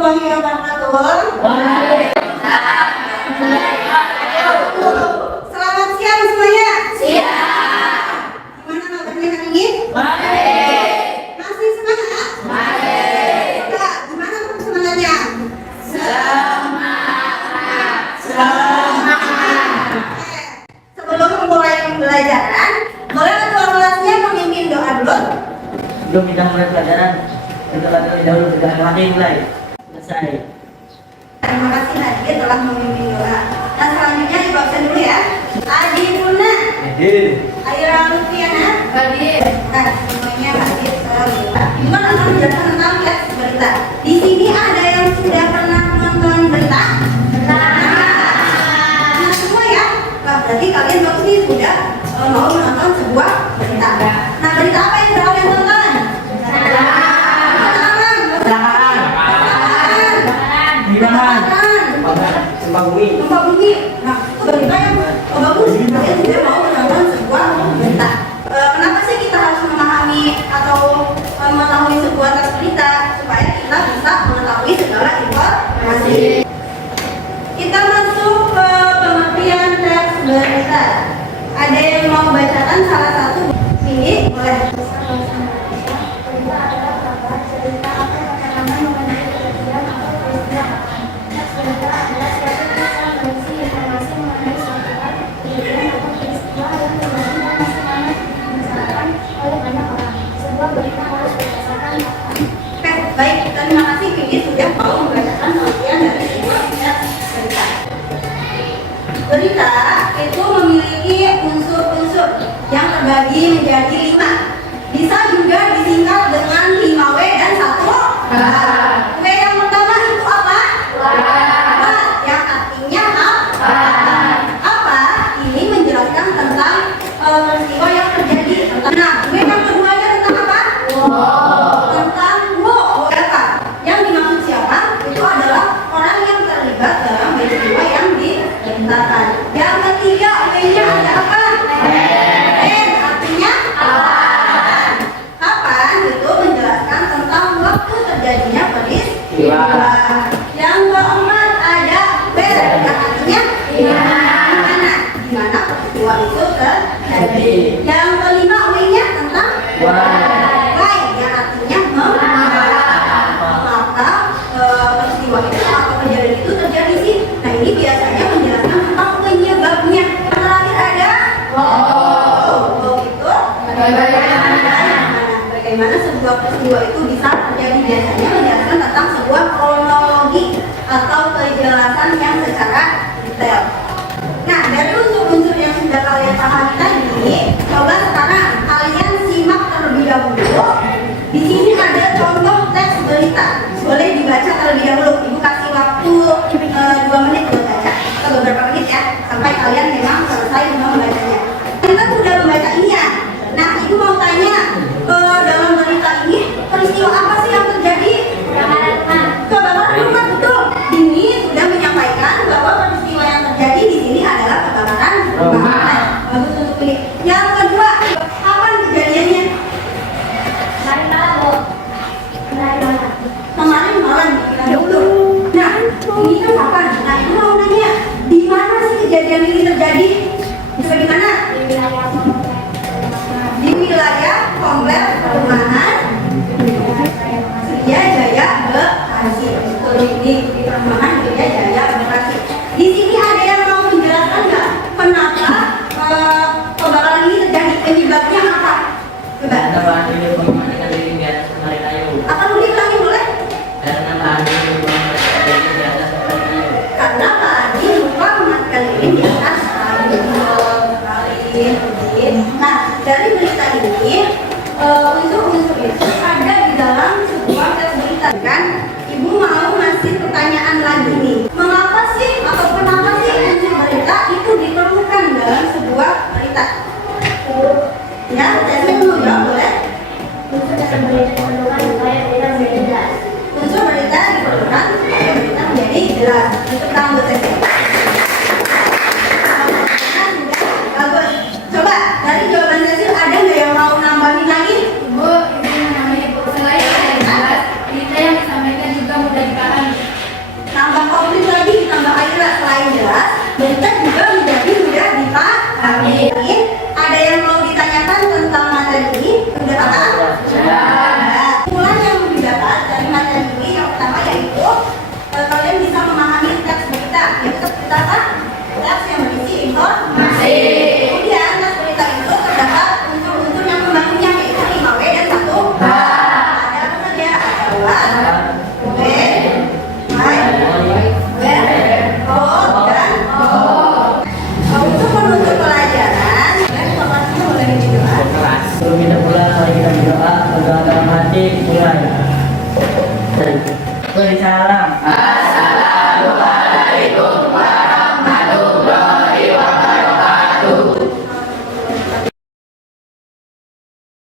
warahmatullahi wabarakatuh. Selamat siang semuanya. Siang. Gimana kabarnya hari ini? Baik. Masih semangat? Baik. Coba, gimana semangatnya? Semangat. Sebelum memulai pembelajaran, boleh ketua kelasnya memimpin doa dulu? Sebelum kita mulai pelajaran, kita terlebih dahulu sudah mulai. Selesai. Terima kasih Nadia telah memimpin doa. Nah selanjutnya ibu absen dulu ya. Adi Luna, Hadir. Aira Lufiana, Hadir. nah semuanya hadir. Ibu kan akan menjelaskan tentang teks berita. Di sini ada yang sudah pernah menonton berita? Nah semua ya. Nah berarti kalian bagus nih sudah mau menonton sebuah berita. Nah berita apa yang sudah kalian tonton? Hidangan. Gempa bumi. Gempa bumi. Nah, itu berita yang bagus. Kalian sudah mau menonton sebuah berita. Kenapa sih kita harus memahami atau mengetahui sebuah teks berita supaya kita bisa mengetahui segala informasi. Kita masuk ke pengertian teks berita. Ada yang mau bacakan salah satu? Ini boleh. Baik, terima kasih Vivi sudah mau membacakan pengertian dari sebuah berita. Berita itu memiliki unsur-unsur yang terbagi menjadi 5. Bisa juga disingkat dengan 5W dan 1H. W yang pertama itu apa? Yang artinya apa? Apa? Ini menjelaskan tentang peristiwa yang terjadi. Nah, W yang kedua tentang apa? Tentang yang dimaksud siapa? Itu adalah orang yang terlibat dalam peristiwa yang diberitakan. Yang ketiga, W-nya ada apa? Artinya kapan? Kapan itu menjelaskan tentang waktu terjadinya peristiwa. Yang keempat ada B, yang artinya di mana peristiwa itu terjadi. Yang kelima, W-nya tentang why, yang artinya peristiwa itu atau kejadian itu terjadi sih. Nah ini biasanya menjelaskan tentang penyebabnya. Terakhir ada itu bagaimana sebuah peristiwa itu bisa terjadi. Biasanya menjelaskan tentang sebuah kronologi atau kejelasan yang secara detail. Nah dari unsur-unsur yang sudah kalian pahami tadi, coba sekarang kalian simak terlebih dahulu. Di sini ada contoh teks berita. Boleh dibaca terlebih dahulu. Ibu kasih waktu 2 menit buat baca. Atau beberapa menit ya. Sampai kalian memang selesai membacanya. Kita sudah membaca ini ya. Nah, ibu mau tanya, dalam berita ini peristiwa apa sih yang terjadi? Kebakaran rumah, betul. Ini sudah menyampaikan bahwa peristiwa yang terjadi di sini adalah kebakaran rumah. Nah, bagus untuk ini. Yang kedua, kapan kejadiannya? Kemarin malam dulu. Nah, ini kan kapan? Nah, ibu mau nanya, di mana sih kejadian ini terjadi? Coba di mana? Di wilayah komplek perumahan Surya Jaya Bekasi. Betul, ini di perumahan Surya Jaya Bekasi. Di sini ada yang mau menjelaskan nggak kenapa kebakaran ini terjadi? Penyebabnya apa? Coba. Akan ulangi boleh? Karena tadi lupa mematikan lilin di atas kayu. Nah, dari berita ini unsur-unsur itu ada di dalam sebuah teks berita kan? Ibu mau ngasih pertanyaan lagi nih. Mengapa sih atau kenapa sih unsur berita itu diperlukan dalam sebuah berita? Ya, saya dulu ya, boleh? Unsur berita diperlukan supaya berita menjadi jelas. Untuk tahu tesnya. Bagus. Coba dari jawaban Cecil ada nggak yang mau nambahin lagi? Ibu, ini namanya Ibu. Selain jelas, berita yang disampaikan juga mudah dipahami. matematik mulai. Waalaikumsalam.